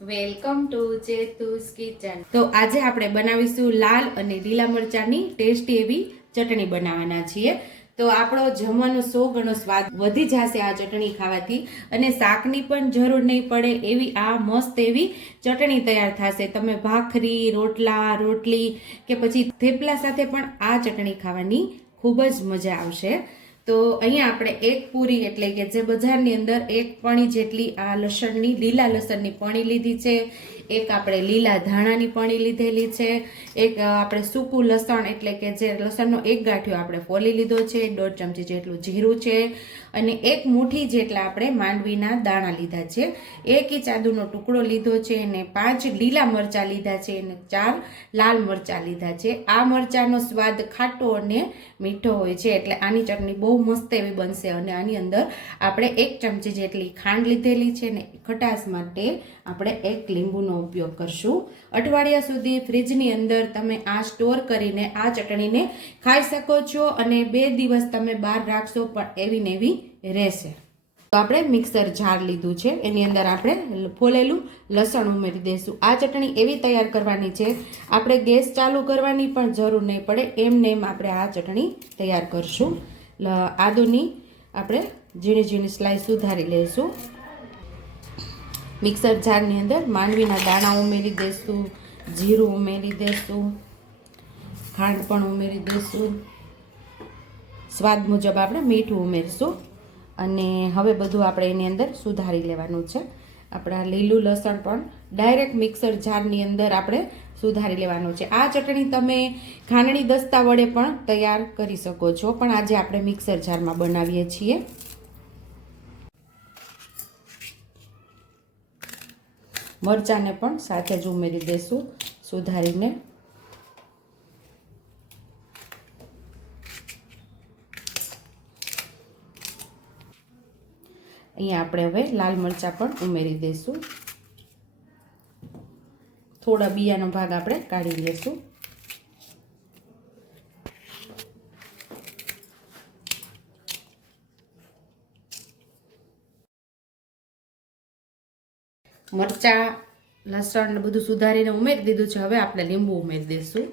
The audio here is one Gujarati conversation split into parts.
Welcome to ચેતુસ kitchen. તો આજે આપણે બનાવીશું લાલ અને લીલા મરચાની ટેસ્ટી એવી ચટણી બનાવવાના છીએ। તો આપણો જમવાનો 100 ગણો સ્વાદ વધી જશે આ ચટણી ખાવાથી, અને શાકની પણ જરૂર નહીં પડે એવી આ મસ્ત એવી ચટણી તૈયાર થશે। તમે ભાખરી, રોટલા, રોટલી કે પછી થેપલા સાથે પણ આ ચટણી ખાવાની ખૂબ જ મજા આવશે। તો અહીંયા આપણે એક પૂરી એટલે કે જે બજારની અંદર એક પણી જેટલી આ લસણની, લીલા લસણની પણી લીધી છે, એક આપણે લીલા ધાણાની પણી લીધેલી છે, એક આપણે સૂકું લસણ એટલે કે જે લસણનો એક ગાંઠિયો આપણે ફોલી લીધો છે, 1.5 ચમચી જેટલું જીરું છે, અને એક મુઠ્ઠી જેટલા આપણે માંડવીના દાણા લીધા છે, 1 ઇંચ આદુનો ટુકડો લીધો છે, અને 5 લીલા મરચાં લીધા છે, અને 4 લાલ મરચાં લીધા છે। આ મરચાંનો સ્વાદ ખાટો અને મીઠો હોય છે, એટલે આની ચટણી બહુ મસ્ત એવી બનશે। અને આની અંદર આપણે 1 ચમચી જેટલી ખાંડ લીધેલી છે, ને ખટાશ માટે આપણે 1 લીંબુનો ઉપયોગ કરશું। અઠવાડિયા સુધી ફ્રીજની અંદર તમે આ સ્ટોર કરીને આ ચટણીને ખાઈ શકો છો, અને 2 દિવસ તમે બહાર રાખશો પણ એવી ને એવી રહેશે। તો આપણે મિક્સર જાર લીધું છે, એની અંદર આપણે ફોલેલું લસણ ઉમેરી દઈશું। આ ચટણી એવી તૈયાર કરવાની છે, આપણે ગેસ ચાલુ કરવાની પણ જરૂર નહીં પડે, એમને એમ આપણે આ ચટણી તૈયાર કરશું। આદુની આપણે ઝીણી ઝીણી સ્લાઈસ સુધારી લઈશું। મિક્સર જારની અંદર માંડવીના દાણા ઉમેરી દઈશું, જીરું ઉમેરી દઈશું, ખાંડ પણ ઉમેરી દઈશું, સ્વાદ મુજબ આપણે મીઠું ઉમેરીશું, અને હવે બધું આપણે એની અંદર સુધારી લેવાનું છે। આપણા લીલું લસણ પણ ડાયરેક્ટ મિક્સર જારની અંદર આપણે સુધારી લેવાનું છે। આ ચટણી તમે ખાંડણી દસ્તા વડે પણ તૈયાર કરી શકો છો, પણ આજે આપણે મિક્સર જારમાં બનાવીએ છીએ। મરચાંને પણ સાથે જ ઉમેરી દઈશું સુધારીને। અહીંયા આપણે હવે લાલ મરચાં પણ ઉમેરી દઈશું, થોડા બિયાનો ભાગ આપણે કાઢી લઈશું। મરચાં, લસણ ને બધું સુધારીને ઉમેરી દીધું છે, હવે આપણે લીંબુ ઉમેરી દઈશું।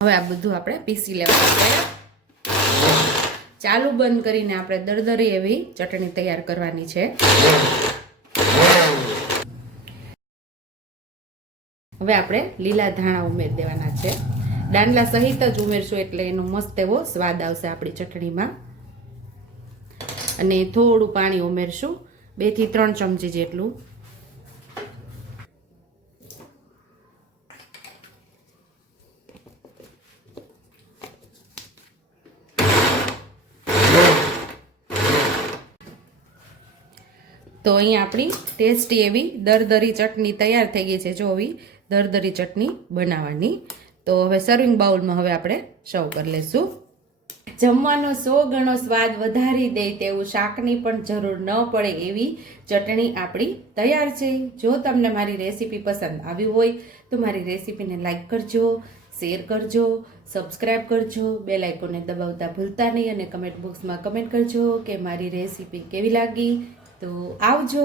હવે આ બધું આપણે પીસી લેવાનું છે। ચાલુ બંધ કરીને આપણે દરદરી એવી ચટણી તૈયાર કરવાની છે। હવે આપણે લીલા ધાણા ઉમેરી દેવાના છે, દાંડલા સહિત જ ઉમેરશું એટલે એનો મસ્ત એવો સ્વાદ આવશે આપણી ચટણીમાં। અને થોડું પાણી ઉમેરશું, 2 થી 3 ચમચી જેટલું। તો અહીં આપણી ટેસ્ટી એવી દરદરી ચટણી તૈયાર થઈ ગઈ છે। જો આવી દરદરી ચટણી બનાવવાની। તો હવે સર્વિંગ બાઉલમાં હવે આપણે સર્વ કરી લઈશું। જમવાનો 100 ગણો સ્વાદ વધારી દે તેવું શાકની પણ જરૂર ન પડે એવી ચટણી આપણી તૈયાર છે। જો તમને મારી રેસીપી પસંદ આવી હોય તો મારી રેસીપીને લાઈક કરજો, શેર કરજો, સબસ્ક્રાઈબ કરજો, બેલ આઇકોનને દબાવતા ભૂલતા નહીં, અને કમેન્ટ બોક્સમાં કમેન્ટ કરજો કે મારી રેસીપી કેવી લાગી। તો આવજો।